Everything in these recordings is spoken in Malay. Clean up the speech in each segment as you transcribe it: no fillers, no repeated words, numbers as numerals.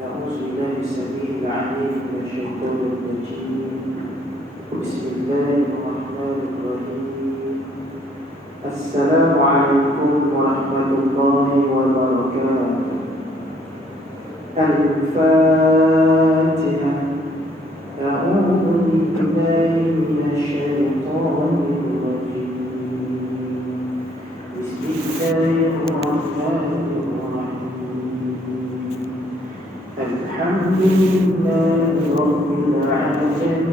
أعوذ بالله السميع العليم من الشيطان الرجيم. بسم الله الرحمن الرحيم. السلام عليكم ورحمة الله وبركاته. الفاتحة. أعوذ بالله من الشيطان الرجيم. بسم الله الرحمن الرحيم. الحمد لله رب العالمين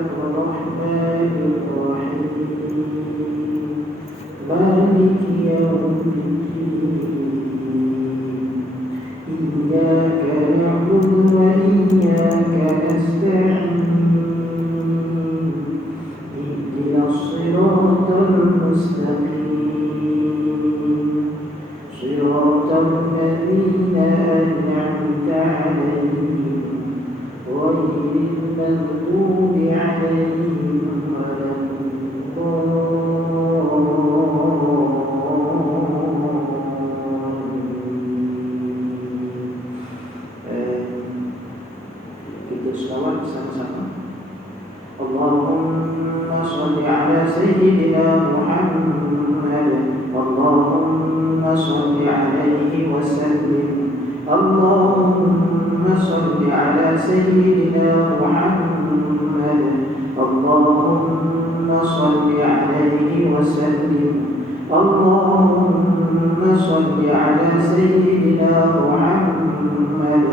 الرحمن الرحيم مالك يوم الدين إياك نعبد وإياك نستعين اهدنا الصراط المستقيم صراط الذين أنعمت عليهم غير المغضوب عليهم ولا Kita selawat sama-sama. Allahumma sholli ala sayyidina Muhammad. Allahumma sholli alaihi wasallim. Allahumma sholli ala sayyidina Muhammad. Allahumma sholli alaihi wasallim. Allahumma sholli ala sayyidina Muhammad.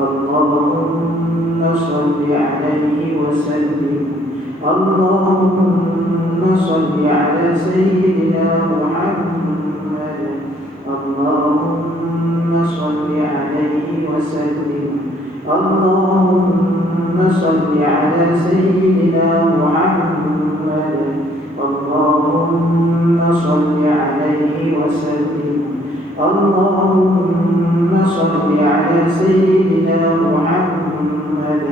Allahumma sholli alaihi wasallim. Allahumma sholli ala sayyidina Muhammad. Allahumma sholli alaihi wasallim. Allahumma صل على سيدنا محمد اللهم صل عليه وسلم اللهم صل على سيدنا محمد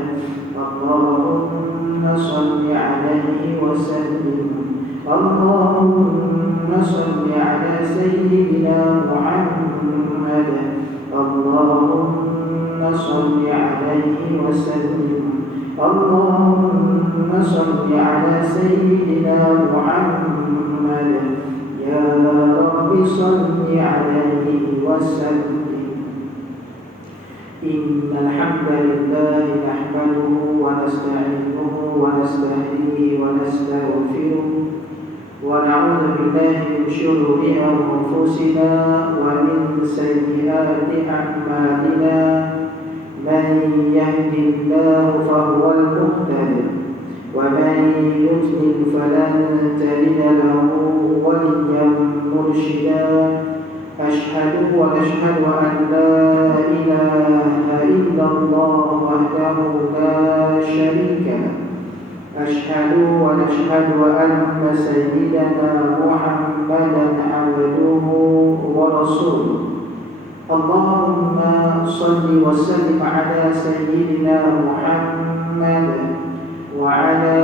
اللهم صل عليه وسلم اللهم صل على سيدنا محمد اللهم صل عليه وسلم اللهم صل على سيدنا محمد يا رب صل عليه وسلم إن الحمد لله نحمده ونستعينه ونستهديه ونستغفره ونعوذ بالله من شرور أنفسنا ومن سيئات أعمالنا من يهد الله فهو المهتد ومن يضلل فلن تجد له وليا مرشدا أشهد ونشهد أن لا إله إلا الله وحده لا شريك له أشهد ونشهد أن سيدنا محمدا عبده ورسوله اللهم صل وسلم على سيدنا محمد وعلى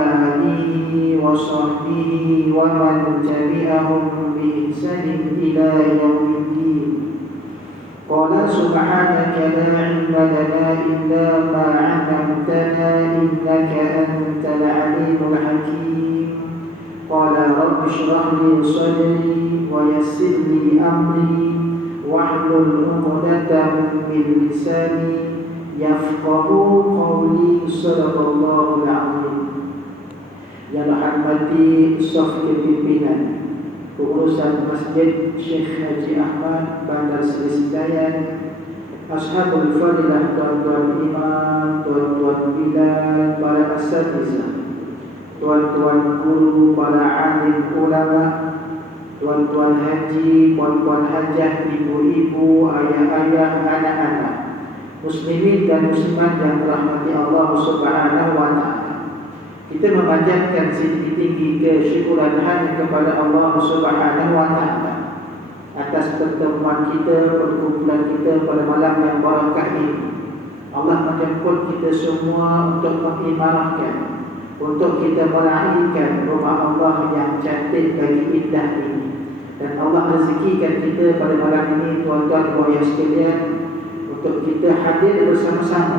آله وصحبه ومن تبعهم بإحسان إلى يوم الدين قال سبحانك لا علم لنا إلا ما علمتنا إنك أنت العليم الحكيم قال رب اشرح لي صدري ويسر لي أمري واحلل عقدة من لساني يفقهوا قولي صدق الله العظيم. Yang dirahmati staf kepimpinan pengurusan Masjid Syekh Haji Ahmad Bandar Seri Sedayan, Ashabul Fadilah, tuan-tuan imam, tuan-tuan bilal, para asatizah, tuan-tuan guru, para alim ulama, tuan-tuan haji, puan-puan hajah, ibu-ibu, ayah-ayah, anak-anak, muslimin dan muslimat yang dirahmati Allah Subhanahu wa taala. Kita memanjatkan setinggi-tinggi kesyukuran hanya kepada Allah Subhanahu wa taala atas pertemuan kita, perkumpulan kita pada malam yang barakah ini. Allah menjemput kita semua untuk mengimarahkan, untuk kita meraihkan rumah Allah yang cantik bagi indah ini. Dan Allah rezekikan kita pada malam ini, tuan-tuan dan puan sekalian, untuk kita hadir bersama-sama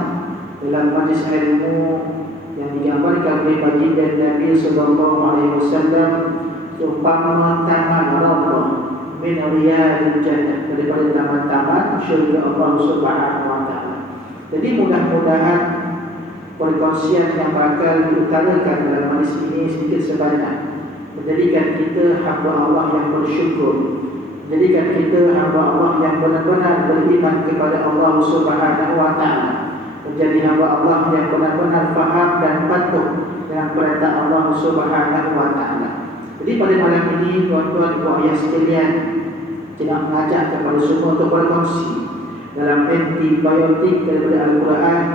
dalam majlis ilmu yang digambarkan oleh baginda Nabi sallallahu alaihi wasallam seumpama taman Allah min riyadil jannah, daripada taman-taman syurga Allah Subhanahu wa taala. Jadi mudah-mudahan perkongsian yang bakal diutarakan dalam majlis ini sedikit sebanyak menjadikan kita hamba Allah yang bersyukur, menjadikan kita hamba Allah yang benar-benar beriman kepada Allah Subhanahu wa taala, menjadi hamba Allah yang benar-benar faham dan patuh dengan perintah Allah Subhanahu wa taala. Jadi pada malam ini, tuan-tuan dan ayah sekalian, tidak mengajak kepada semua untuk berkongsi dalam antibiotik daripada Al-Quran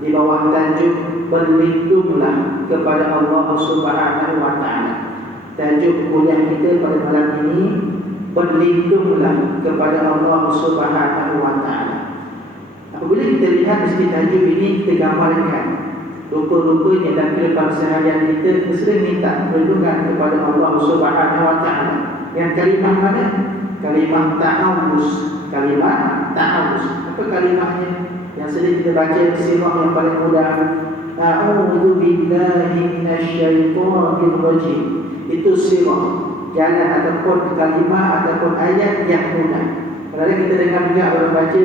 di bawah tajuk berlindunglah kepada Allah Subhanahu wa taala. Tajuk kuliah kita pada malam ini, berlindunglah kepada Allah Subhanahu wa taala. Apabila kita lihat di segi tajuk ini, kita gambarkan rupa-rupanya dalam kehidupan seharian kita sering minta perlindungan kepada Allah Subhanahu wa taala. Yang kalimah mana? Kalimah ta'awuz. Kalimah ta'awuz. Apa kalimahnya? Yang sering kita baca di sirah yang paling mudah. A'udzu billahi minasyaitonir rajim. Itu sirah, jalan ataupun kalimah ataupun ayat yang mudah. Kadang-kadang kita dengar juga orang baca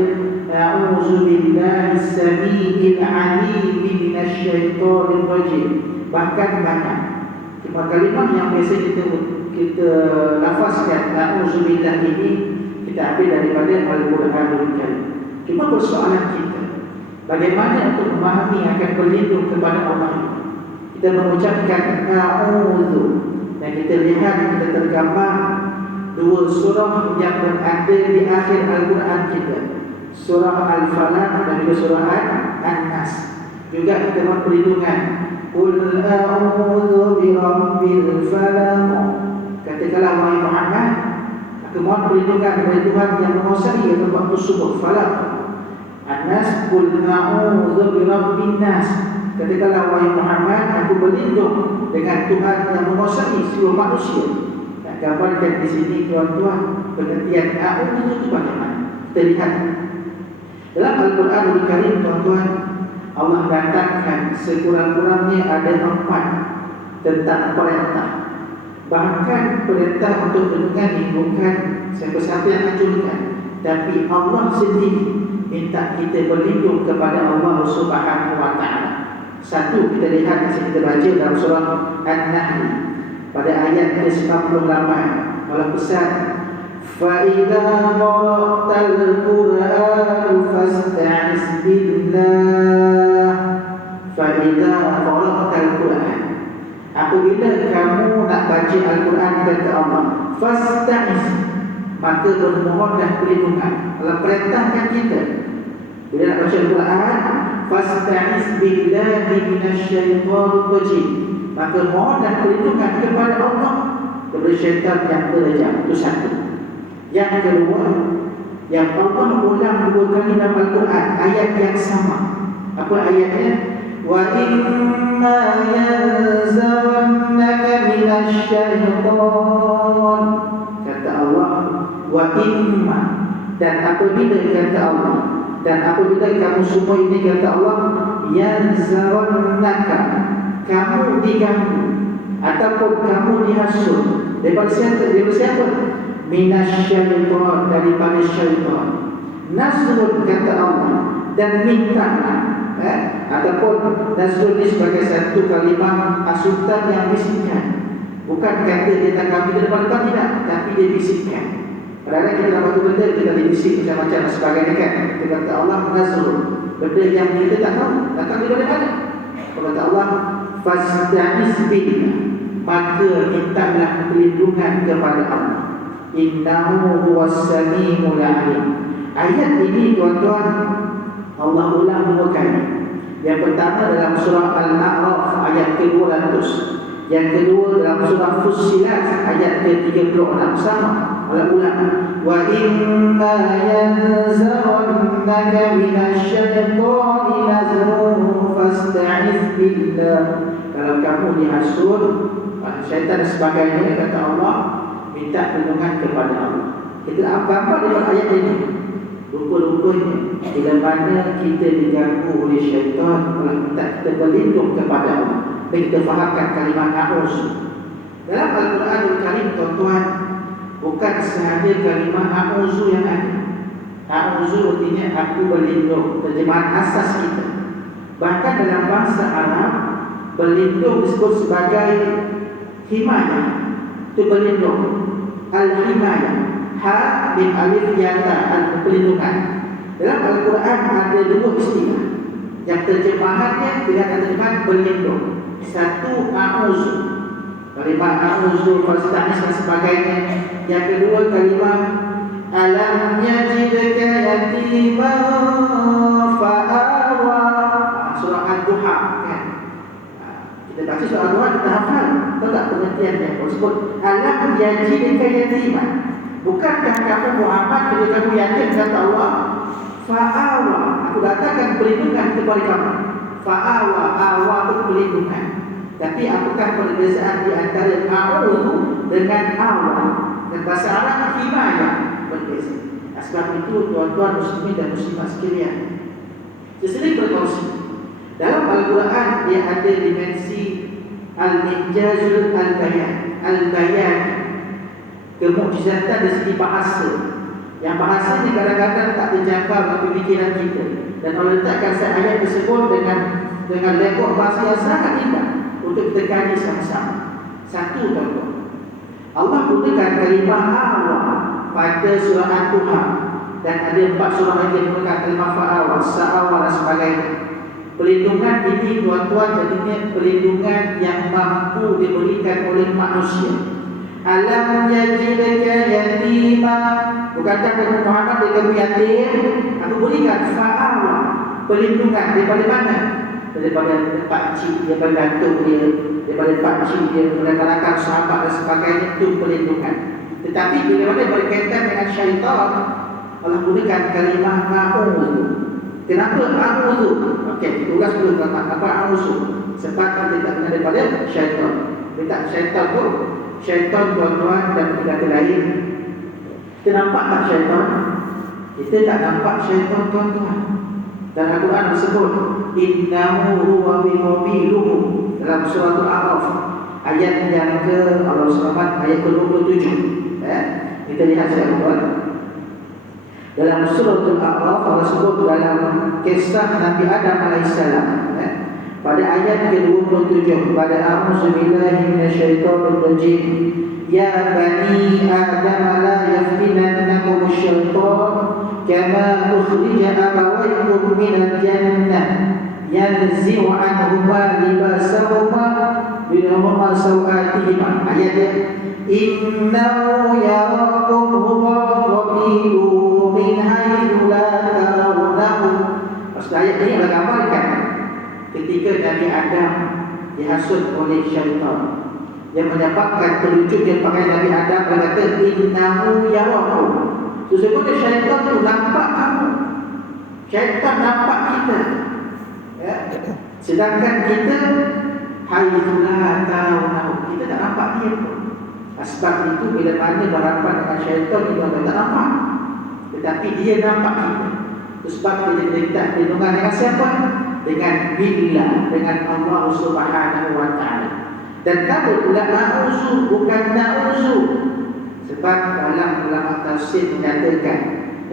A'udzu billahi as-sami'il 'alim minasyaitonir rajim. Bahkan banyak. Cuma kalimah yang biasa kita lafazkan A'udzu billahi ini kita ambil daripada Al-Quranul Karim. Cuma persoalan kita, bagaimana untuk memahami akan berlindung kepada Allah ini? Kita mengucapkan A'udzu, dan kita lihat, kita tergambar dua surah yang berada di akhir Al-Quran kita, surah Al-Falaq dan juga surah An-Nas. juga kita mohon perlindungan. Qul a'udzu birabbil falaq. Katakanlah wahai Muhammad, aku mohon perlindungan kepada Tuhan yang menguasai tempat tersebut, falaq. An-nas, qul a'udzu birabbin nas. Katakanlah wahai Muhammad, aku berlindung dengan Tuhan yang menguasai seluruh manusia. Nak gambarkan di sini tuan-tuan, pengertian a'udzu itu bagaimana? Kita lihat dalam Al-Quranul Karim, tuan-tuan, Allah katakan sekurang-kurangnya ada 4 tentang perintah. Bahkan perintah untuk berlindungan ini bukan siapa-siapa yang anjurkan, tapi Allah sendiri minta kita berlindung kepada Allah Subhanahu wa ta'ala. Satu, kita lihat, kita baca dalam surah An-Nahl pada ayat ke-98. Allah pesan, فَإِذَا قَرَأْتَ الْقُرْآنَ فَاسْتَعِذْ بِاللَّهِ. فَإِذَا قَرَأْتَ الْقُرْآنَ, apabila kamu nak baca Al-Quran, kata Allah, fasta'iz, maka bermohonlah perlindungan. Allah perintahkan kita bila nak baca Al-Quran, fasta'iz billahi minasyaitonir rajim, maka mohonlah perlindungan kepada Allah daripada syaitan yang terjam. Itu satu. Yang kedua, yang Allah ulang 2 kali dalam Al-Quran ayat yang sama. Apa ayatnya? Wa imma yanzaghannaka minasyaiton, kata Allah, wa imma, dan apabila, kata Allah, dan apabila kamu semua ini, kata Allah, yanzaghannaka, kamu diganggu ataupun kamu dihasut daripada siapa? Daripada siapa? Minasyaiton, daripada syaitan. Nazrun, kata Allah, dan minta, ataupun nazrun ini sebagai satu kalimah hasutan yang bisikan. Bukan kata dia tak kami di depan, tidak, tapi dia bisikkan. Padahal kita dapat benda, kita dibisik macam-macam dan sebagainya kan. Kita kata Allah nazrun, benda yang kita tak tahu datang daripada mana. Kata Allah, fasta'iz billah, maka mintalah perlindungan kepada Allah. Innahu huwas samiul alim. Ayat ini, tuan-tuan, Allah ulang 2 kali. Yang pertama dalam surah Al-A'raf ayat ke-200. Yang kedua dalam surah Fussilat ayat ke-36. Sama, Allah ulang. Wa imma yanzaghannaka minasyaitoni nazghun fasta'iz billah. Kalau kamu dihasut syaitan dan sebagainya, kata Allah, minta perlindungan kepada Allah. Kita apa dalam ayat ini? Rupa-rupanya bila mana kita diganggu oleh syaitan, Allah minta kita berlindung kepada Allah. Dan kita fahamkan kalimat a'udzu. Dalam Al-Quranul Karim, tuan-tuan, bukan sahaja kalimat a'udzu yang ada. A'udzu artinya aku berlindung, terjemahan asas kita. Bahkan dalam bahasa Arab, berlindung disebut sebagai himayah. Itu berlindung, al-himayah. Ha bin alif yata, al-perlindungan. Dalam Al-Quran ada 2 istilah yang terjemahannya dengan terjemahan berlindung. Satu, a'udzu, kalimah a'udzu, fasta'iz dan sebagainya. Yang kedua, kalimah alam yajidka yatiman fa'awa, surah Al-Duha kan. Kita baca surah Al-Duha, kita hafal. Tahu tak pengertiannya? Kalau sebut alam yajidka yatiman, bukankah kamu Muhammad ketika kamu yakin, kata Allah, fa'awa, aku datangkan perlindungan kepada kamu. Fa'awa, awa itu perlindungan. Tapi apakah perbezaan di antara a'udzu dengan awa? Dan bahasa Arab himayah berbeza. Sebab itu, tuan-tuan muslimin dan muslimat sekalian, saya sering berkongsi, dalam Al-Quran dia ada dimensi al-Ijazul al-Bayan, al-Bayan, kemukjizatan dari segi bahasa. Yang bahasa ni kadang-kadang tak terjangkau dengan pemikiran kita. Dan Allah letakkan ayat tersebut dengan lekuk bahasa yang sangat indah untuk kita kaji sama-sama. Satu, tuan-tuan, Allah gunakan kalimah awa pada surah Al-Duha, dan ada 4 surah lagi yang menggunakan kalimah fa'awa, sa'awa dan sebagainya. Perlindungan ini, tuan-tuan, jadinya perlindungan yang mampu diberikan oleh manusia. Alam yajidka yatima, bukankah kata Muhammad dia kamu yatim, aku berikan fa'awa, perlindungan daripada mana? daripada pakcik dia, daripada datuk dia, daripada pakcik dia, rakan-rakan sahabat dan sebagainya, itu perlindungan. Tetapi bila mana berkaitan dengan syaitan, Allah gunakan kalimah a'udzu. Kenapa a'udzu? Okey, kita ulas dulu tentang apa a'udzu. Sebab kita tak kenal daripada syaitan. Kita syaitan tu, syaitan tuan-tuan dan kata lain. Kita nampak tak syaitan? Kita tak nampak syaitan tuan-tuan. Dan Al-Quran disebut innahu huwa biqabiluhu dalam surah Al-A'raf ayat yang ke Allah selamat ayat ke-27. Kita lihat tuan-tuan. Dalam surah Al-A'raf Allah sebut dalam kisah Nabi Adam alaihissalam pada ayat ke-27, pada a'udzubillahi minasyaitonir rajim, ya bani adam la yaftinannakum asy-syaitan kama ukhrija abawaykum minal jannah yanzi'u anhuma libasahuma binahuma sawatihima. Ayatnya innahu yarakum huwa qabiluhu min haitsu la tarawnahum. Maksud ayat ini menggambarkan ketika Nabi Adam dihasut oleh syaitan yang menyebabkan terwujudnya pakai Nabi Adam berkata innahu yarakum. Sesungguhnya syaitan itu nampak kamu. Syaitan nampak kita. Ya. Sedangkan kita haitsulah tarawnahu, kita tak nampak dia pun. Sebab itu bila mana berhadapan dengan syaitan itu kita tak nampak. Tetapi dia nampak kita. Sebab kita minta perlindungan dengan siapa? Dengan billah, dengan Allah Subhanahu wa taala. Dan kamu pula na'udzu, bukan na'udzu. Sebab dalam ulama tafsir menyatakan,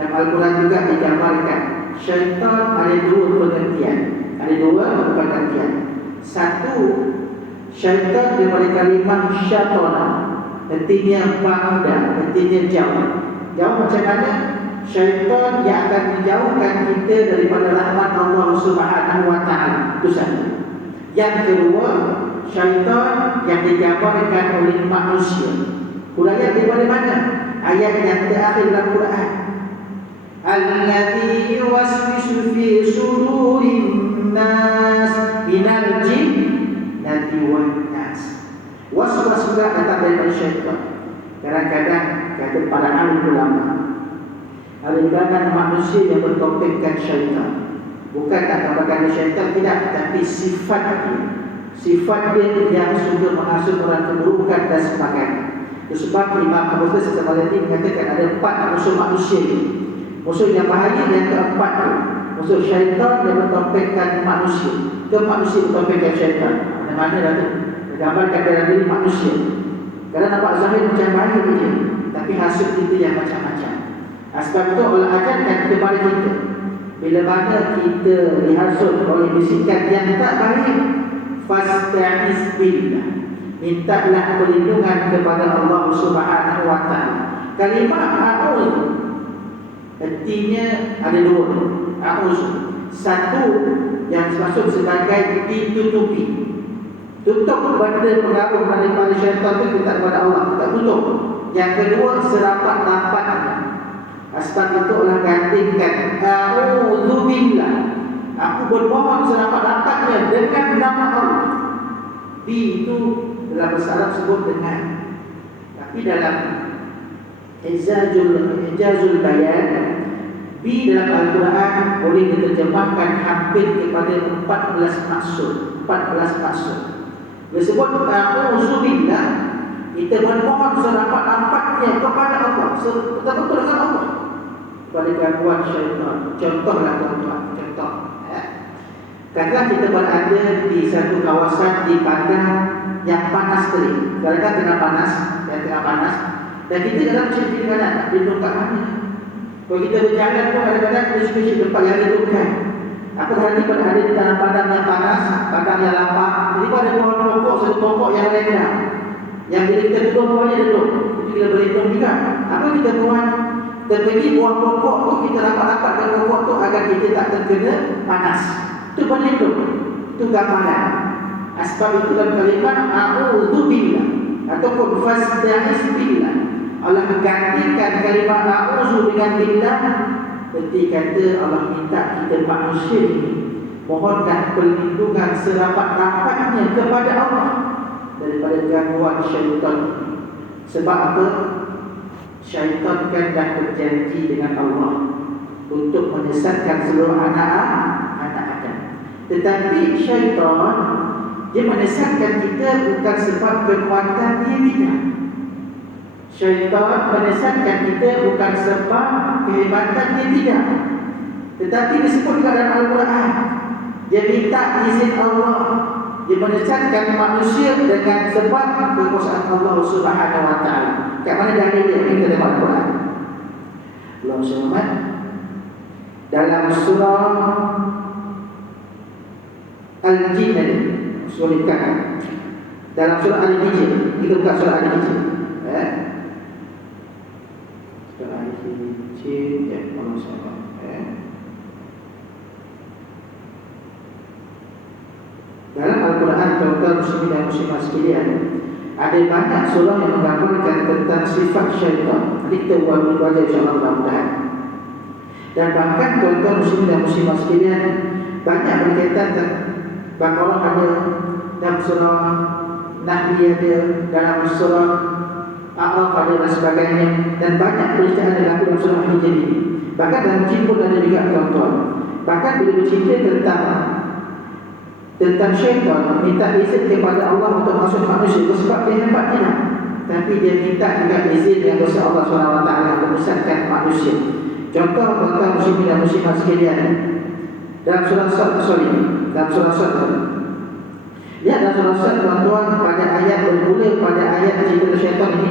dalam Al-Quran juga digambarkan syaitan ada dua pengertian. Ada dua pengertian. Satu, syaitan daripada kalimah syaitana, artinya ba'da, artinya jauh. Jauh macam mana? Syaitan yang akan menjauhkan kita daripada rahmat Allah Subhanahu wa taala. Itu satu. Yang kedua, syaitan yang digambarkan oleh manusia. Huraian daripada mana? Ayat yang terakhir dalam Quran. Alladzi yuwaswisu fi sudurin nas minal jinnati wan nas. Waswas juga datang daripada syaitan. Kadang-kadang kata para ahli ulama, ada kalangan manusia yang bertopengkan syaitan. Bukan tak gambarkan syaitan, tidak, tapi sifat dia. Sifat dia yang suka menghasut orang keburukan dan sebagainya. Sebab Imam Abu Bakar As-Sabalaini mengatakan ada 4 musuh manusia ini. Musuh yang bahaya yang keempat tu, musuh syaitan yang bertopengkan manusia. Ke manusia bertopengkan syaitan. Mana-mana dah tu gambarkan dalam diri manusia. Kadang nampak zahir macam bahaya je, tapi hasut kita yang macam-macam. Sebab itu Allah ajarkan kepada kita, bila mana kita dihasut oleh bisikan yang tak baik, fasta'iz billah, mintalah perlindungan kepada Allah Subhanahu wa taala. Kalimah a'udzu artinya ada dua. A'udzu, satu yang dimaksud sebagai ditutupi, tutup benda pengaruh daripada syaitan itu kita kepada Allah, kita tutup. Yang kedua, serapat-rapatnya. Sebab itu Allah gantikan a'udzu billah, aku bermohon serapat-rapatnya dengan nama Allah. Bi itu dalam bahasa Arab sebut dengan. Tapi dalam Ijazul Bayan, bi dalam Al-Quran boleh diterjemahkan hampir kepada 14 maksud. 14 maksud. Disebut a'udzu billah, kita bermohon serapat-rapatnya kepada Allah, betul-betul dengan Allah, kepada gangguan syaitan. Contohlah tuan-tuan, contoh. Katakanlah kita berada di satu kawasan di padang yang panas terik. Kadang-kadang tengah panas, dan kita dalam cerita mana nak lindung kat mana? Kalau kita berjalan pun kadang-kadang kita suka tempat yang lindungkan. Aku berada di tanah padang yang panas, padang yang lapang. Jadi ada pokok-pokok, satu pokok yang rendah, yang bila kita duduk bawahnya duduk, itu kita berlindung juga. Apa kita buat? Kita pergi buah pokok tu, kita rapat-rapatkan pokok tu agar kita tak terkena panas. Itu berlindung, itu gambaran. Sebab itu dalam kalimah a'udzu billah ataupun fasta'iz billah, Allah menggantikan kalimah a'udzu dengan billah. Berarti kata Allah minta kita manusia ini mohonkan perlindungan serapat-rapatnya kepada Allah daripada gangguan syaitan. Sebab apa? Syaitan kan dah berjanji dengan Allah untuk menyesatkan seluruh anak Adam. Tetapi syaitan, dia menyesatkan kita bukan sebab kekuatan dia, tidak. Syaitan menyesatkan kita bukan sebab kehebatan dia, tidak. Tetapi disebut juga dalam Al-Quran, dia minta izin Allah, dia menyesatkan manusia dengan sebab kekuasaan Allah Subhanahu wa taala. Kat mana dalil dia? Kita tengok Al-Quran. Allah SWT dalam surah Al-Jin, dalam surah Al-Hijr, kita buka surah Al-Hijr. Surah Al-Hijr, Allah SWT. Dalam Al-Quran, tuan-tuan muslimin dan muslimat sekalian, ada banyak surah yang menggambarkan tentang sifat syaitan. Nanti kita buat aja insya-Allah mudah-mudahan. Dan bahkan tuan-tuan muslimin dan muslimat sekalian, banyak berkaitan dengan Baqarah ada, dalam surah Nahl ada, dalam surah A'raf ada dan sebagainya, dan banyak peristiwa dalam surah Hijr ini. Bahkan dalam Jin pun ada juga tuan-tuan. Bahkan bila bercerita tentang syaitan, minta izin kepada Allah untuk masuk manusia, sebab dia hebat tidak. Tapi dia minta juga izin yang dosa Allah SWT untuk menyesatkan manusia. Contoh tuan-tuan muslimin dan muslimat sekalian, dalam surah dalam surah Sad. Lihat dalam surah Sad tuan-tuan, pada ayat bermula pada ayat cerita syaitan ini,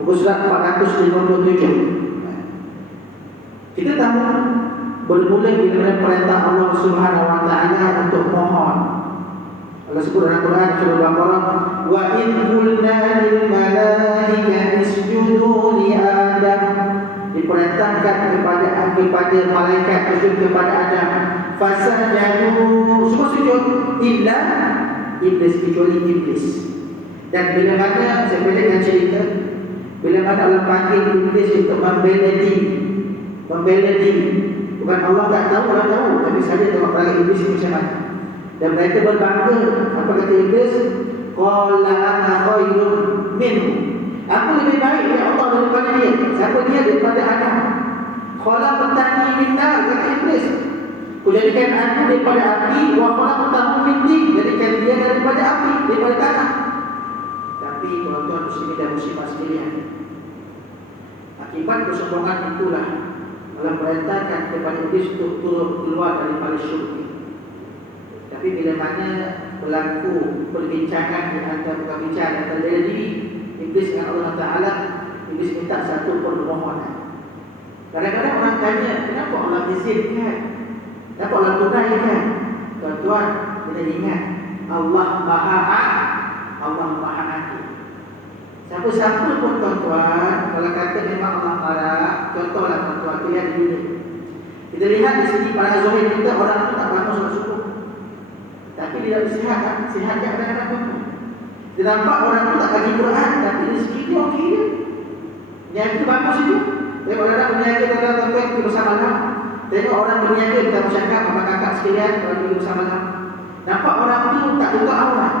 muka surat 457. Kita tahu bermula bila perintah Allah Subhanahu wa taala untuk mohon. Allah sebut dalam Quran surah Al-Baqarah, wa in qulna lil malaikati isjudu li Adam, diperintahkan kepada malaikat sujud kepada Adam. Fasajadu, semua sujud illa iblis, kecuali iblis. Dan bila mana, saya pendekkan cerita, bila mana Allah panggil iblis untuk membela diri, bukan Allah tak tahu, Allah tahu, tapi saja tengok perangai iblis macam mana. Dan mereka berbangga. Apa kata iblis? Qala ana khairun minhu, aku lebih baik ya Allah daripada dia. Siapa dia? Daripada Adam. Qala bertani minnar, kata iblis, ku jadikan aku daripada api, wa qala bertani minni, jadikan dia daripada api, daripada tanah. Tapi tuan-tuan muslimin dan muslimat sekalian, akibat kesombongan itulah Allah perintahkan kepada iblis untuk turun keluar daripada syurga. Tapi bila mana berlaku perbincangan di antara diri iblis dengan Allah Ta'ala, iblis minta satu permohonan. Kadang-kadang orang tanya, kenapa Allah izinkan? Kenapa Allah tunaikan? Tuan-tuan, kita ingat Allah Maha Adil. Siapa-siapa pun tuan-tuan, kalau kata memang Allah marah, contohlah tuan-tuan, lihat di dunia. Kita lihat di sini para zuhid kita, orang tu tak bangun solat subuh, tapi dia sihat je kadang-kadang pun. Kita nampak orang tu tak kaji Quran, tapi rezeki dia okey je. Yang itu bagus itu. Tengok orang berniaga, tuan-tuan kita bersama malam. Tengok orang berniaga, kita bercakap sama kakak sekalian, orang pergi bersama malam. Nampak orang tu tak buka aurat,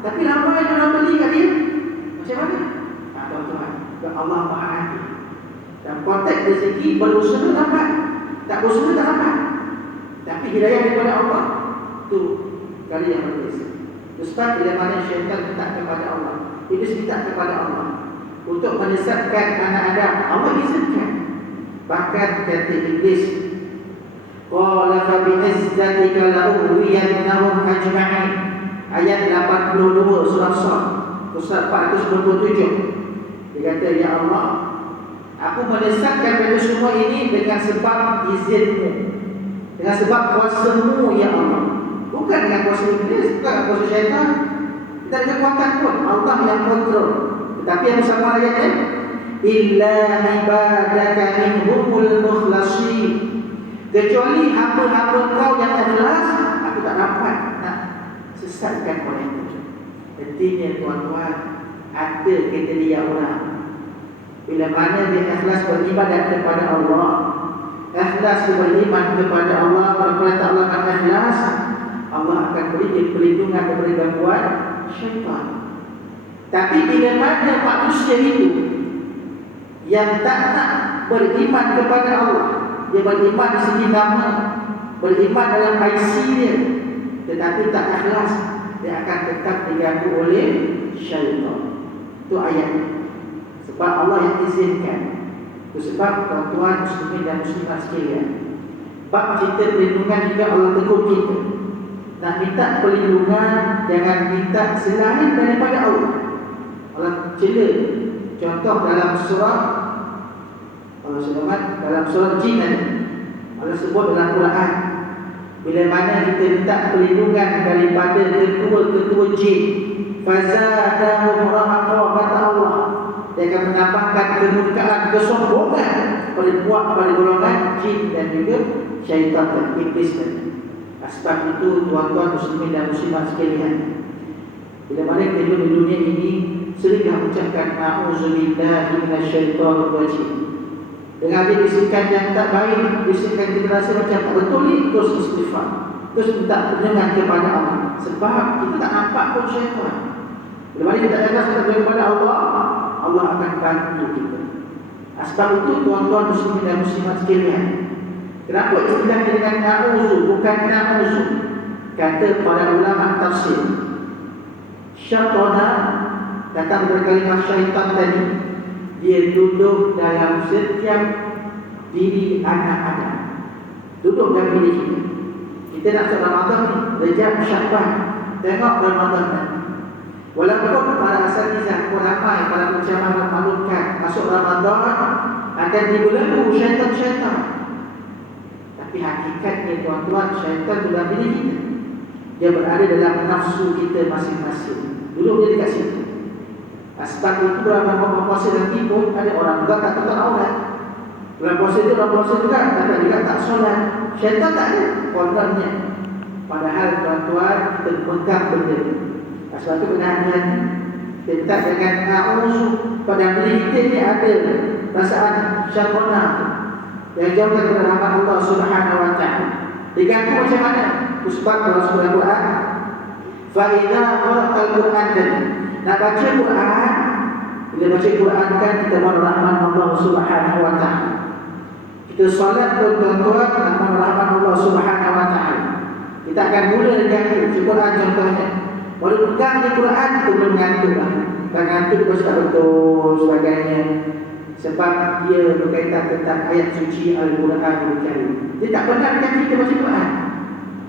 tapi ramai orang beli kat dia. Macam mana? Tuan-tuan, Allah Maha Adil. Dan konteks rezeki, berusaha dapat, tak berusaha tak dapat. Tapi hidayah daripada Allah tu kali yang berbeza. Sebab bila mana syaitan minta kepada Allah, iblis minta kepada Allah untuk menyesatkan anak Adam, Allah izinkan. Bahkan kata iblis, qala fa bi izzatika la ughwiyannahum ajma'in. Ayat 82 surah Sad, surah 427. Dia kata, ya Allah, aku menyesatkan mereka semua ini dengan sebab izin-Mu, dengan sebab kuasa-Mu ya Allah. Bukan dengan kuasa iblis, bukan dengan kuasa syaitan. Kita ada kekuatan pun, Allah yang kontrol. Tetapi yang sama ayatnya, illa ibadaka minhumul mukhlasin, kecuali hamba-hamba Kau yang ikhlas, aku tak dapat nak sesatkan mereka. Artinya tuan-tuan, ada kriteria orang. Bila mana dia ikhlas beribadat kepada Allah, ikhlas beriman kepada Allah, kepada Allah dengan ikhlas, Allah akan beri perlindungan daripada gangguan syaitan. Tapi bila mana manusia itu yang tak nak beriman kepada Allah, dia beriman di segi nama, beriman dalam IC dia, tetapi tak ikhlas, dia akan tetap diganggu oleh syaitan. Itu ayat. Sebab Allah yang izinkan. Itu sebab tuan-tuan muslimin dan muslimat sekalian, bab cerita perlindungan juga Allah tegur kita. Nak minta perlindungan, jangan minta selain daripada Allah. Allah cela. Contoh dalam surah Allah selamat dalam surah Jin tadi. Allah sebut dalam Quran, bila mana kita minta perlindungan daripada ketua-ketua jin, fazadahum rahaqa, kata Allah, dia akan menambahkan kemurkaan, kesombongan pada golongan jin dan juga syaitan dan iblis tadi. Sebab itu tuan-tuan muslimin dan muslimat sekalian, bila mana kita hidup di dunia ini, seringlah ucapkan a'udzubillahi minasyaitonir rajim. Dengan bisikan yang tak baik, bisikan kita rasa macam tak betul ni, terus istighfar, terus minta perlindungan kepada Allah. Sebab kita tak nampak pun syaitan. Bila mana kita ikhlas kepada Allah, Allah akan bantu kita. Sebab itu tuan-tuan muslimin dan muslimat sekalian, kenapa istilah dengan na'uzu bukan na'uzu? Kata para ulama tafsir, syaitana datang dari kalimah syaitan tadi, dia duduk dalam setiap diri anak-anak, duduk dalam diri kita. Kita nak masuk Ramadan ni, Rejab, Syakban, tengok Ramadan ni. Walaupun para asatizah ulama, para penceramah memaklumkan masuk Ramadan akan dibelenggu syaitan-syaitan, tapi hakikatnya tuan-tuan, syaitan dalam diri kita. Dia berada dalam nafsu kita masing-masing. Duduk dia dekat situ. Sebab itu dalam bulan puasa nanti pun ada orang juga tak tutup aurat. Bulan puasa itu orang puasa juga, ada juga tak solat. Syaitan tak ada kontrolnya. Padahal tuan-tuan, kita pegang benda ni. Sebab itu kena hati-hati. Kita jangan na'uzu. Pada diri kita ni ada perasaan syaitan yang jauhkan kepada rahmat Allah Subhanahu wa ta'ala. Diganggu macam mana? Sebab dalam surah Al-Quran, fa'idha qara'al Quran tadi, nak baca Quran, bila baca Quran kan kita mohon rahmat Allah Subhanahu wa ta'ala. Kita solat pun tuan-tuan nak mohon rahmat Allah Subhanahu wa ta'ala. Kita akan mula dengan Quran contohnya. Walau pegang di Quran kita belum mengantuk lah. Kalau ngantuk pun tak betul sebagainya. Sebab dia berkaitan tentang ayat suci Al-Quran Al-Karim. Dia tak pernah dengan kita baca Quran.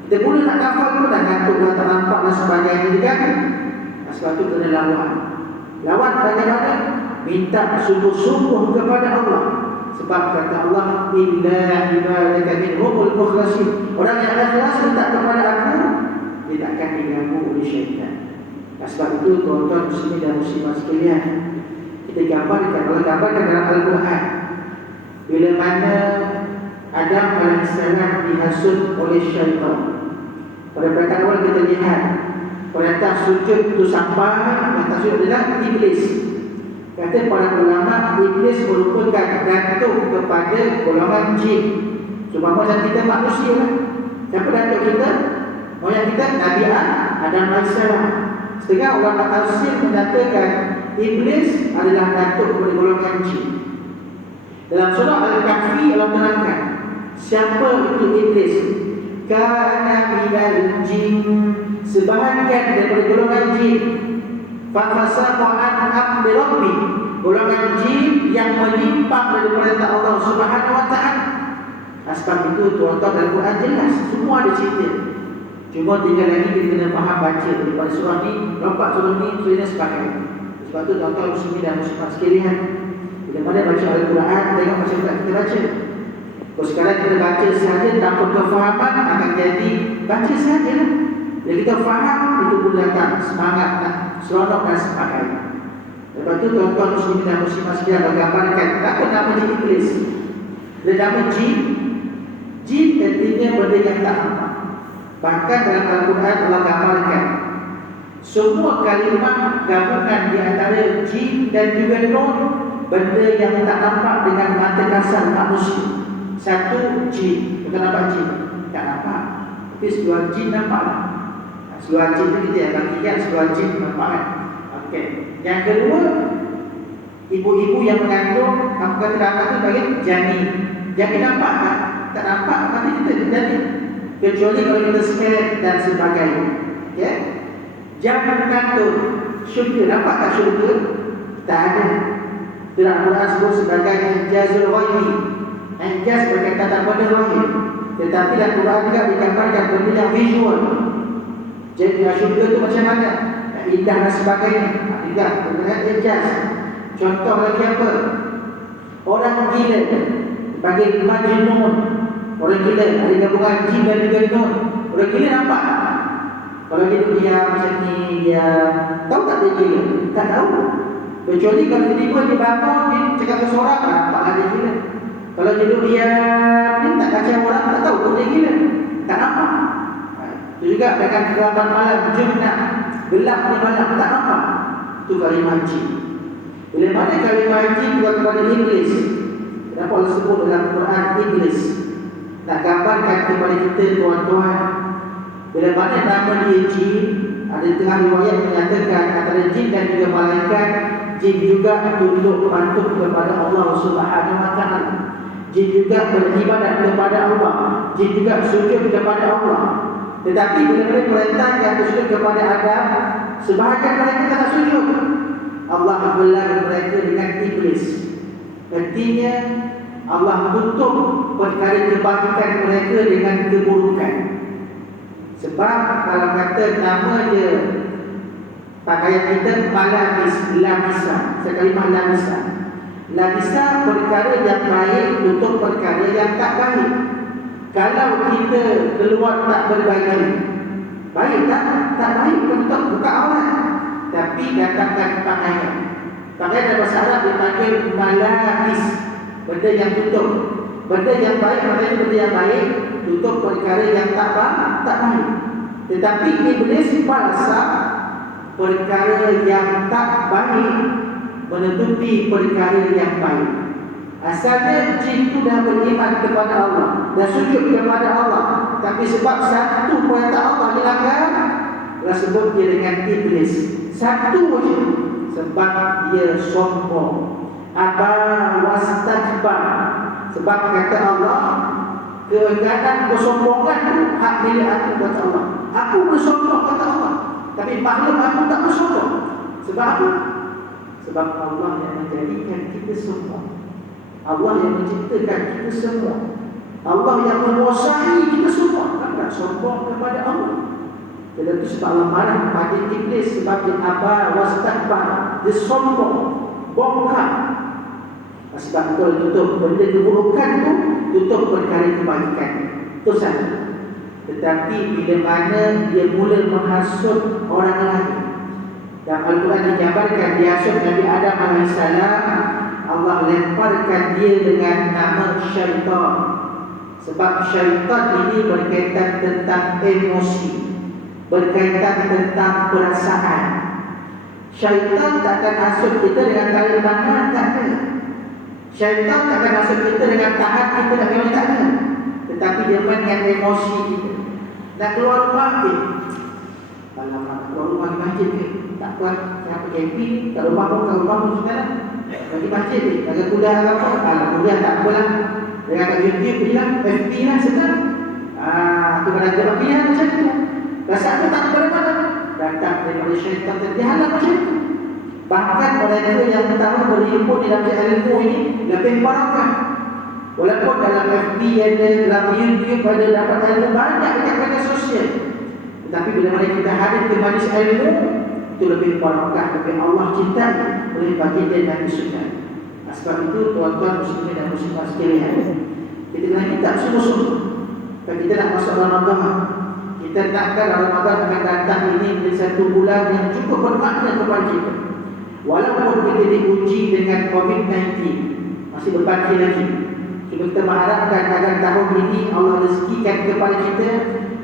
Kita mula nak hafal pun dah ngantuk, dah tak nampak dan sebagainya juga. Sebab itu kena lawan. Lawan bagaimana? Minta sungguh-sungguh kepada Allah. Sebab kata Allah, illa ibadaka minhumul mukhlasin. Orang yang ikhlas minta kepada aku, tidak akan diganggu oleh syaitan. Sebab itu tuan-tuan muslimin dan muslimat sekalian, kita gambarkan, Allah gambarkan dalam Al-Quran, bila mana Adam alaihissalam dihasut oleh syaitan. Pada perkataan awal kita lihat perintah sujud itu sampai, perintah sujud adalah iblis. Kata para ulama, iblis merupakan datuk kepada golongan jin. Cuma macam kita manusia lah. Siapa datuk kita? Moyang kita Nabi Adam alaihissalam. Setengah ulama tafsir menyatakan iblis adalah datuk kepada golongan jin. Dalam surah Al-Kahfi Allah menerangkan siapa itu iblis. Kana minal jin, sebahagian daripada golongan jin. Fafasaqa an amri rabbi, golongan jin yang menyimpang dari perintah Allah Subhanahu wa ta'ala. Sebab itu tuan-tuan dalam Quran jelas, semua ada cerita. Cuma tinggal lagi kita kena faham baca daripada surah ni, lompat surah ni, surah sebagainya. Sebab itu tuan-tuan muslimin dan muslimat sekalian, bila mana baca Al-Quran, tengok macam mana kita baca. Kalau sekarang kita baca sahaja tanpa kefahaman, akan jadi baca sahaja lah. Bila kita faham, itu pun datang semangat nak seronok dan sebagainya. Lepas itu tuan-tuan muslimin dan muslimat sekalian menggambarkan kenapa nama jin iblis. Bila nama jin, jin artinya benda yang tak nampak. Bahkan dalam Al-Quran Allah gambarkan semua kalimat gabungan di antara jin dan juga nur, benda yang tak nampak dengan mata kasar manusia. Satu jin, bukan nampak jin, tak nampak. Tapi seluar jin nampak lah. Seluar jin itu kita yang bagikan seluar jin nampak kan. Okey. Yang kedua, ibu-ibu yang mengandung, aku kata nampak tu bagian janin. Janin nampak tak? Tak nampak, mati kita janin. Kecuali kalau kita scan dan sebagainya. Okey. Jangan kandung syurga, nampak tak syurga? Tak ada. Dalam Quran sebut sebagai Ijazul Ghaibi. Ijaz berkaitan dengan benda lahir. Tetapi dalam Quran juga digambarkan benda yang visual. Jadi syurga itu macam mana? Indah dan sebagainya. Juga dengan ijaz. Contoh lagi apa? Orang gila panggil majnun. Orang gila ada gabungan jin dan juga nun. Orang gila nampak. Kalau dia macam ni, dia tahu tak dia gila? Tak tahu. Kecuali kalau tiba-tiba dia bangun, dia cakap ke seorang, nampaklah dia gila. Kalau dia tak kacau orang, tak tahu pun dia gila. Tak nampak. Itu juga dengan kegelapan malam, jumlah gelap di malam, tak nampak. Itu kalimah jin. Bila mana kalimah jin juga kepada iblis. Kenapa Allah sebut dalam Quran iblis? Nak gambarkan kepada kita tuan-tuan, bila mana nama dia jin, ada tengah riwayat menyatakan antara jin dan juga malaikat, jin juga tunduk patuh kepada Allah Subhanahu wa taala. Jin juga beribadat kepada Allah. Jin juga sujud kepada Allah. Tetapi bila mereka perintahkan sujud kepada Adam, sebahagian mereka tak sujud. Allah belar mereka dengan iblis. Artinya Allah tutup perkara kebajikan mereka dengan keburukan. Sebab kalau kata nama dia pakaian kita malabis, labisa, sekalimah labisa. Labisa perkara yang baik untuk perkara yang tak baik. Kalau kita keluar tak berbaju, baik tak? Tak baik untuk buka aurat. Tapi datangkan pakaian. Pakaian dalam bahasa Arab dipanggil malabis, benda yang tutup. Benda yang baik, maknanya benda yang baik tutup perkara yang tak baik. Tetapi iblis palsa perkara yang tak baik menutupi perkara yang baik. Asalnya jin itu dah beriman kepada Allah, dah sujud kepada Allah, tapi sebab satu perintah Allah dilanggar, Allah sebut dia dengan iblis. Satu saja, sebab dia sombong. Aba wastakbar. Sebab kata Allah, keengganan kesombongan itu hak milik aku kata Allah. Aku bersombong kata Allah, tapi makhluk aku tak bersombong. Sebab apa? Sebab Allah yang menjadikan kita semua. Allah yang menciptakan kita semua. Allah yang menguasai kita semua. Tak sombong kepada Allah. Jadi itu sebab Allah marah pada iblis, sebab dia aba wastakbar. Dia sombong, bongkar. Sebab itu tutup benda keburukan itu, tutup perkara kebaikan. Itu saja. Tetapi bila mana dia mula menghasut orang lain, dan Al-Quran digambarkan dia hasut Nabi Adam AS, Allah lemparkan dia dengan nama syaitan. Sebab syaitan ini berkaitan tentang emosi, berkaitan tentang perasaan. Syaitan tak akan hasut kita dengan tarik tangan, tak ada. Syaitan tak akan hasut kita dengan tahan kita dan memang tak ada. Tetapi dia main dengan emosi kita. Nak keluar rumah, malam nak keluar rumah di masjid ke? Tak kuat, saya pergi happy, kat rumah pun sekarang. Pergi masjid ni, agak kuliah apa? Kuliah tak apalah. Dengan kat YouTube je lah, FB lah sekarang. Itu pada kita pilihan macam tu. Rasa aku tak kepada mana? Datang daripada syaitan terdihalang macam tu. Bahkan mereka yang tahu berhimpun di dalam ilmu ini lebih barakah. Walaupun dalam FB ada, dalam YouTube ada, dapat ilmu banyak dekat media sosial. Tetapi bila mereka kita hadir ke majlis ilmu, itu lebih barakah, lebih Allah cintai oleh baginda Nabi Sunnah. Sebab itu tuan-tuan muslimin dan muslimat sekalian, kita kena minta sungguh-sungguh. Kalau kita nak masuk Ramadan, kita nakkan Ramadan akan datang ini menjadi satu bulan yang cukup bermakna kepada kita. Walaupun kita diuji dengan COVID-19, masih berbaki lagi, kita mengharapkan agar tahun ini Allah rezekikan kepada kita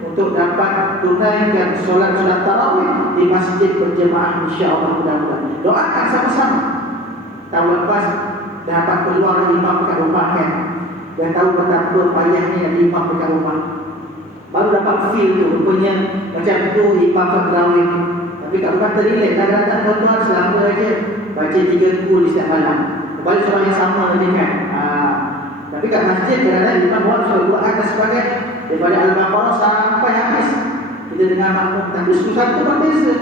untuk dapat tunaikan solat tarawih di masjid berjemaah, insya-Allah mudah-mudahan. Doakan sama-sama. Tahun lepas dapat keluar imam kat rumah kan. Dah tahu betapa payahnya ada imam dekat rumah. Baru dapat feel tu, rupanya macam tu imam terawih. Tapi kat rumah terrelate, kadang-kadang tuan-tuan selama aja baca 3 kul di setiap malam. Balik surah yang sama lagi kan. Tapi kat masjid kadang-kadang imam buat surah Quran dan sebagainya. Daripada Al-Baqarah sampai habis, kita dengar makmum tapi susah tu berbeza.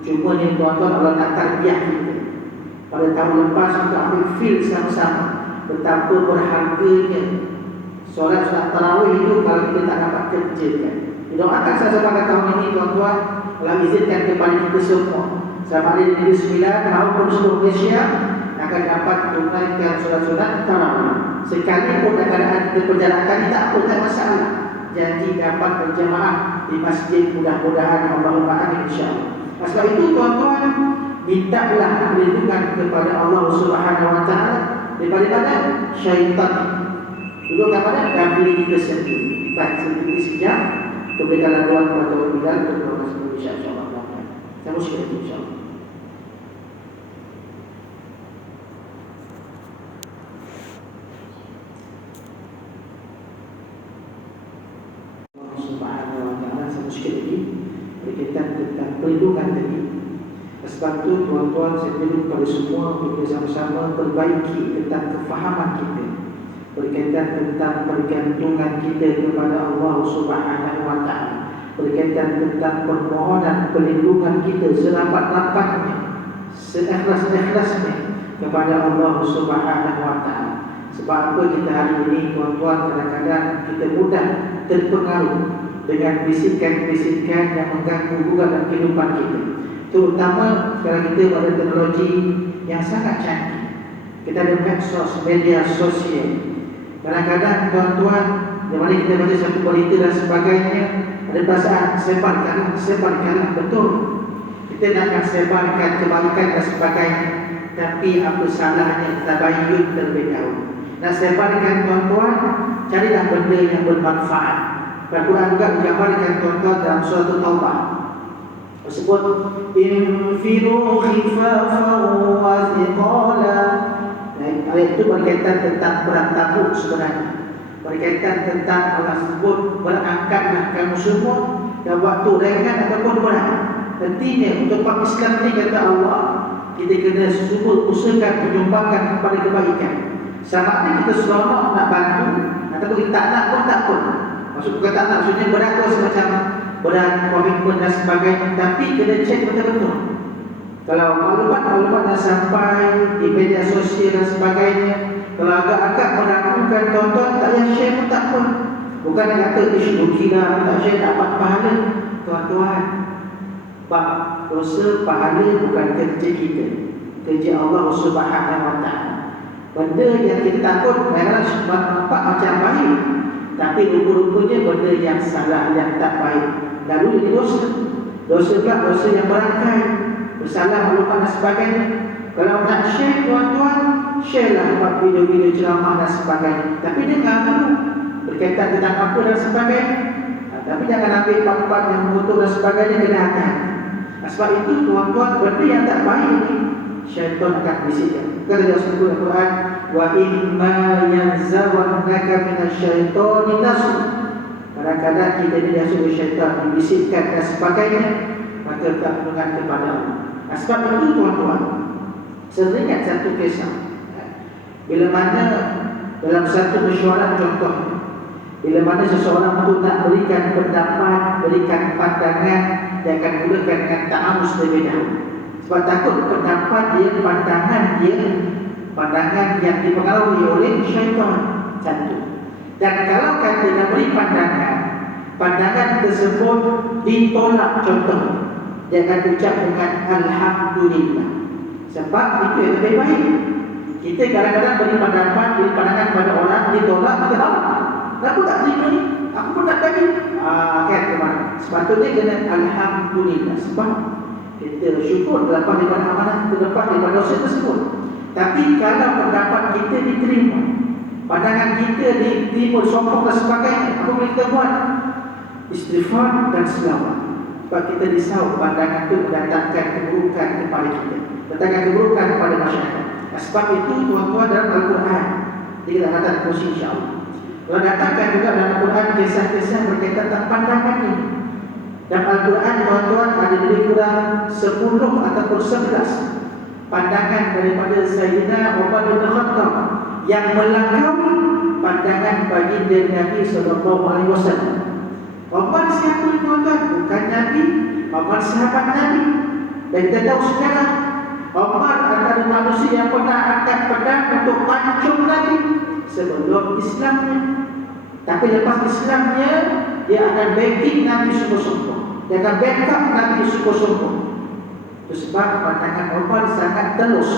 Cuma ni tuan-tuan Allah nak tarbiyah kita. Pada tahun lepas kita ambil feel sama-sama betapa berharganya solat tarawih itu kalau kita tak dapat kerjakan. Doakan saya pada tahun ini tuan-tuan, Allah izinkan kepada kita semua sama ada di Negeri Sembilan maupun seluruh Malaysia akan dapat tunaikan solat-solat tarawih. Sekalipun keadaan kita perjalanan tak apa, tak masalah. Janji dapat berjamaah di masjid, mudah-mudahan Allahumma amin insya-Allah. Sebab itu tuan-tuan, mintalah perlindungan kepada Allah Subhanahu wa taala daripada syaitan. Dulu kepada dan diri kita sendiri. Baik, sedikit sejak berikanlah doa kepada Allah Bilal untuk berdoa insya-Allah. Kita muslim insya-Allah. Subhanahu wa ta'ala semuanya lagi berkaitan tentang perlindungan tadi. Sebab itu tuan-tuan saya perlu pada semua untuk bersama-sama perbaiki tentang kefahaman kita berkaitan tentang pergantungan kita kepada Allah Subhanahu wa ta'ala, berkaitan tentang permohonan perlindungan kita serapat-rapatnya, seikhlas-ikhlasnya kepada Allah Subhanahu wa ta'ala. Sebab apa kita hari ini tuan-tuan kadang-kadang kita mudah terpengaruh dengan bisikan-bisikan yang mengganggu juga dalam kehidupan kita. Terutama sekarang kita pada teknologi yang sangat canggih. Kita ada medsos, media sosial. Kadang-kadang tuan-tuan, yang mana kita baca satu berita dan sebagainya, ada perasaan sebarkanlah, betul. Kita nak sebarkan kebaikan dan sebagainya. Tapi apa salahnya tabayyun terlebih dahulu. Nak sebarkan tuan-tuan, carilah benda yang bermanfaat. Al-Quran juga digambarkan tuan-tuan dalam surah Taubah. Tersebut infiru khifafan wa thiqala. Ayat itu berkaitan tentang perang Tabuk sebenarnya. Berkaitan tentang Allah sebut berangkatlah kamu semua dan waktu ringan ataupun berat. Pentingnya untuk umat Islam ni kata Allah, kita kena sungguh usahakan menyumbangkan kepada kebaikan. Sama ada kita seronok nak bantu ataupun kita tak nak pun tak pun. Maksud bukan tak nak, maksudnya berat tu semacam berat, komitmen dan sebagainya. Tapi kena cek betul-betul. Kalau maklumat-maklumat dah sampai di media sosial dan sebagainya, kalau agak-agak meragukan tuan-tuan, tak payah share pun tak pun. Bukan yang kata isu kira tak share dapat pahala. Tuan-tuan, bab dosa pahala bukan kerja kita, kerja Allah Subhanahu wa ta'ala. Benda yang kita takut memang nampak macam baik, tapi rupa-rupanya benda yang salah, yang tak baik. Lalu ini dosa. Dosa pula dosa yang berangkai, bersalah, melupakan dan sebagainya. Kalau nak share tuan-tuan, share lah buat video-video ceramah dan sebagainya. Tapi dengar dulu berkaitan tentang apa dan sebagainya. Tapi jangan ambil part-part yang mengutuk dan sebagainya, kena hati-hati. Sebab itu tuan-tuan, benda yang tak baik ni syaitan akan bisikkan. Kata dia sebut Al-Quran, wa imma yanzaghannaka minasyaitani nasr. Kadang-kadang kita ni disuruh syaitan dibisikkan dan sebagainya, maka tak perlukan kepada Allah. Sebab itu tuan-tuan, saya ingat satu kisah. Bila mana dalam satu mesyuarat contohnya, bila mana seseorang itu nak berikan pendapat, berikan pandangan, dia akan mulakan dengan ta'arus terlebih dahulu. Sebab takut pendapat dia, pandangan yang dipengaruhi oleh syaitan. Satu. Dan kalau kata nak beri pandangan tersebut ditolak contohnya, dia akan ucap dengan Alhamdulillah. Sebab itu yang lebih baik. Kita kadang-kadang beri pandangan kepada orang, ditolak, kita kenapa tak terima ni? Aku pun nak bagi. Kan kemana? Sepatutnya kena Alhamdulillah. Sebab kita syukur terlepas daripada amanah, terlepas daripada dosa tersebut. Tapi kalau pendapat kita diterima, pandangan kita diterima, sokong dan sebagainya, apa boleh kita buat? Istighfar dan selawat. Sebab kita risau pandangan itu mendatangkan keburukan kepada kita, mendatangkan keburukan kepada masyarakat. Sebab itu tuan-tuan dalam Al-Quran, kita kata kursi insya-Allah. Allah datangkan juga dalam Al-Quran kisah-kisah berkaitan tentang pandangan ini. Dalam Al-Quran tuan-tuan ada lebih kurang 10 ataupun 11 pandangan daripada Sayyidina Umar bin Khattab yang melampaui pandangan baginda Nabi SAW. Umar siapa tuan-tuan? Bukan Nabi. Umar sahabat Nabi. Dan kita tahu sekarang Umar adalah manusia yang pernah angkat pedang untuk pancung Nabi sebelum Islamnya. Tapi lepas Islamnya, dia akan backing Nabi sungguh-sungguh. Dia akan backup Nabi sungguh-sungguh. Itu sebab pandangan Umar sangat telus.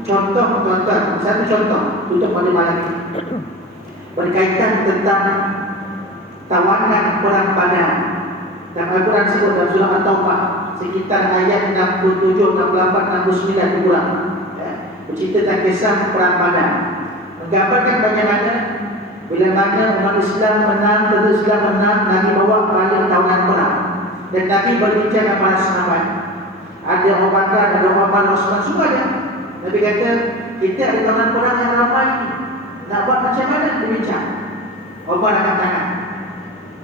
Contoh tuan-tuan, satu contoh untuk pada malam ini berkaitan tentang tawanan perang Badar. Dan Al-Quran sebut dalam surah At-Taubah sekitar ayat 67, 68, 69 kurang. Bercerita tentang kisah perang Badar. Menggambarkan bagaimana bila mana umat Islam menang, tentu Islam menang, Nabi bawa balik tawanan perang. Dan Nabi berbincang dengan para sahabat. Ada Abu Bakar, ada Umar, Osman, semua ada. Nabi kata, kita ada tawanan perang yang ramai ini. Nak buat macam mana? Berbincang. Umar angkat tangan.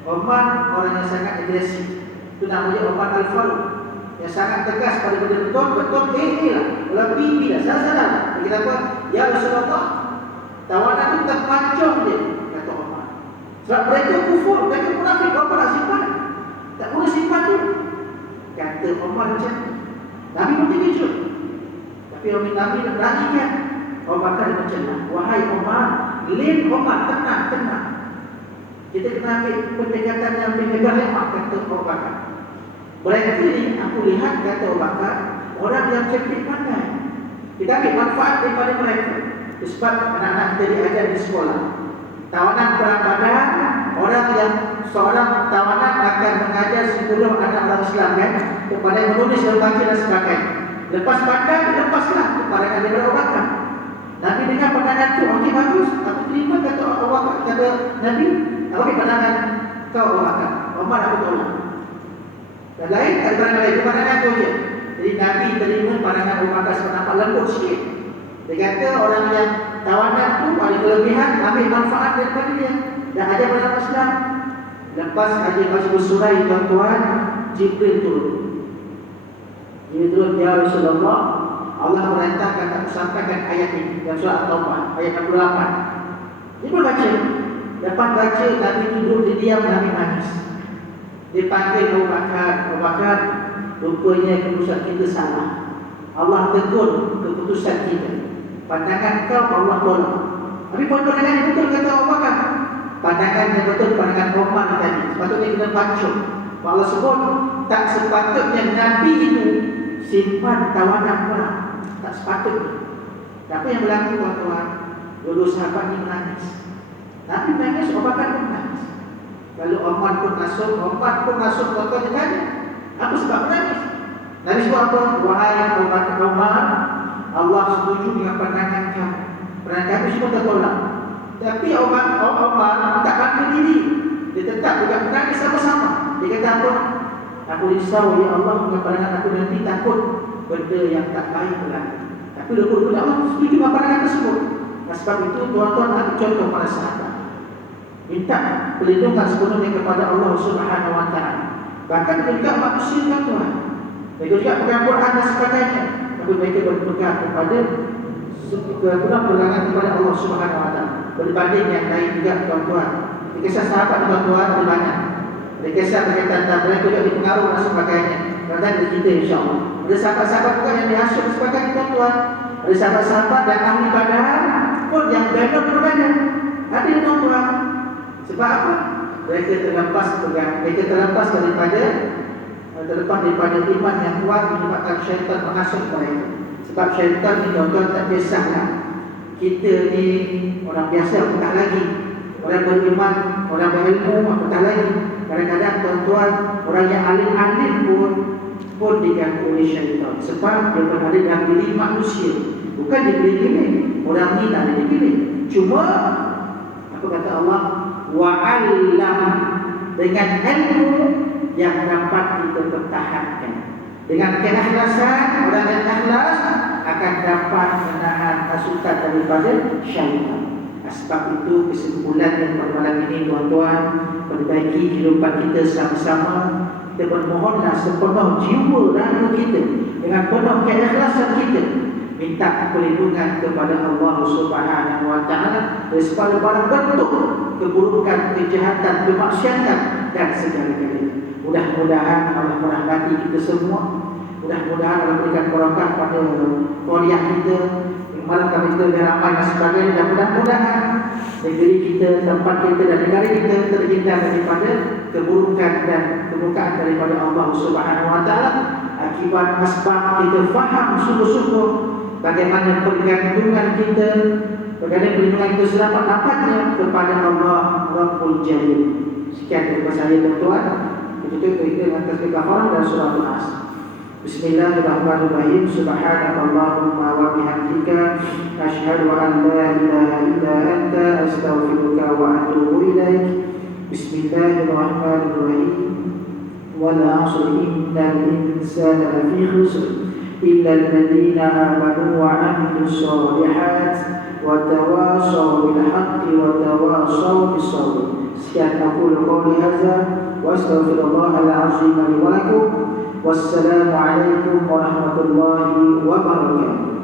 Umar orang yang sangat agresif. Itu namanya Umar Al-Faruq, yang sangat tegas pada benda betul, betul, lah. Kalau pipi lah, salah. Dia kata apa? Ya Rasulullah, tawanan itu terpancung dia, kata Umar. Sebab mereka kufur, mereka munafik, apa nak simpan? Tak boleh simpan tu. Kata Umar macam tu. Nabi pun terkejut. Tapi Nabi beranikan. Abu Bakar bercelah, wahai Umar, lin Umar, tenang. Kita kena ambil pendekatan yang lebih hebat, kata Abu Bakar. Mereka ni, aku lihat, kata Abu Bakar, orang yang cerdik pandai. Kita ambil manfaat daripada mereka. Sebab anak-anak kita diajar di sekolah. Tawanan perang Badar, orang yang seorang tawanan akan mengajar 10 anak orang Islam kan, kepada menulis dan baca dan sebagainya. Lepas pandai, lepaslah kepada Abu Bakar. Nabi dengar pandangan tu, okey bagus, aku terima, kata Abu Bakar, kata Nabi, okey pandangan kau Abu Bakar. Umar aku tolak. Dan lain, ada pandangan lain, pandangan tu je. Jadi Nabi terima pandangan Abu Bakar sebab nampak lembut sikit. Dia kata orang yang tawanan tu ada kelebihan, ambil manfaat daripada dia. Dan ada pada Islam. Lepas ada Masjid Surai tuan-tuan, Jibril turun. Jibril turun, ya Rasulullah, Allah merintahkan aku sampaikan ayat ini dalam surah At-Taubah ayat 68. Jibril baca. Lepas baca, Nabi duduk di diam, Nabi nangis. Dia panggil Abu Bakar, rupanya keputusan kita salah. Allah tegur keputusan kita. Pandangan kau Allah tolak. Tapi pandangan yang betul, kata Abu Bakar. Pandangan yang betul, pandangan Umar tadi. Sepatutnya kita pancung. Allah sebut, tak sepatutnya Nabi itu simpan tawanan perang. Tak sepatutnya. Tapi yang berlaku tuan-tuan, dua sahabat ini menangis. Nabi menangis, Abu Bakar pun menangis. Lalu Umar pun masuk tuan-tuan dia tanya, apa sebab menangis? Nabi sebut apa? Wahai Abu Bakar, Umar, Allah setuju dengan pandangan kamu. Pandangan kami semua tertolak. Tapi Umar tak bangkit diri. Dia tetap juga menangis sama-sama. Dia kata apa? Aku risau ya Allah dengan pandangan aku nanti, takut benda yang tak baik berlaku. Tapi dulu Allah setuju dengan pandangan tersebut. Sebab itu tuan-tuan ada contoh para sahabat. Minta perlindungan sepenuhnya kepada Allah Subhanahu Wa Taala. Bahkan juga manusia tuan-tuan. Mereka juga pegang Quran dan sebagainya. Tapi mereka berpegang kepada pergangan kepada Allah Subhanahu Wa Taala. Berbanding yang lain juga tuan-tuan. Di kisah sahabat tuan-tuan ada banyak. Di kisah berkaitan tentang mereka juga dipengaruh dan sebagainya. Dan di kita insya-Allah. Ada sahabat-sahabat juga yang dihasut sebagainya tuan-tuan. Ada sahabat-sahabat dan ahli Badar pun yang benar berbeda. Ada tuan-tuan. Sebab apa? Mereka terlepas daripada iman yang kuat, menyebabkan syaitan menghasut mereka. Sebab syaitan ni tuan-tuan tak biasalah. Kita ni orang biasa apatah lagi. Orang beriman, orang berilmu apatah lagi. Kadang-kadang tuan-tuan, orang yang alim-alim pun diganggu oleh syaitan. Sebab dia berada dalam diri manusia. Bukan dia pilih-pilih. Orang ni tak ada dipilih. Cuma apa kata Allah? Wa'allam, dengan ilmu yang dapat dipertahankan. Dengan keikhlasan, orang yang ikhlas akan dapat menahan hasutan daripada syaitan. Sebab itu kesimpulannya pada malam ini tuan-tuan, perbaiki kehidupan kita sama-sama. Kita bermohonlah sepenuh jiwa raga kita, dengan penuh keikhlasan kita, minta perlindungan kepada Allah Subhanahu wa taala dari segala barang bentuk keburukan, kejahatan, kemaksiatan dan segala-galanya. Mudah-mudahan Allah merahmati kita semua. Mudah-mudahan Allah berikan barakah pada kuliah kita, malam kami kita beramai dan sebagainya. Dan mudah-mudahan negeri kita, tempat kita dan negara kita terhindar daripada keburukan dan keburukan daripada Allah Subhanahu wa taala akibat asbab kita faham sungguh-sungguh bagaimana pergantungan kita, bagaimana perlindungan kita sedapat-dapatnya kepada Allah Rabbul Jalil. Sekian daripada saya tuan-tuan. Kita dengan tasbih kafarah dan surah Al-As. Bismillahirrahmanirrahim. Subhanakallahumma wa bihamdika asyhadu an la ilaha illa anta astaghfiruka wa atubu ilaik. Bismillahirrahmanirrahim. Wal 'asri innal insana lafi khusr illa alladziina aamanu wa 'amilus shalihat wa tawashaw bil haqqi wa tawashaw bis sabr. Sekian aku qouli hadza wa astaghfirullahal 'azim li wa lakum. Wassalamualaikum warahmatullahi wabarakatuh.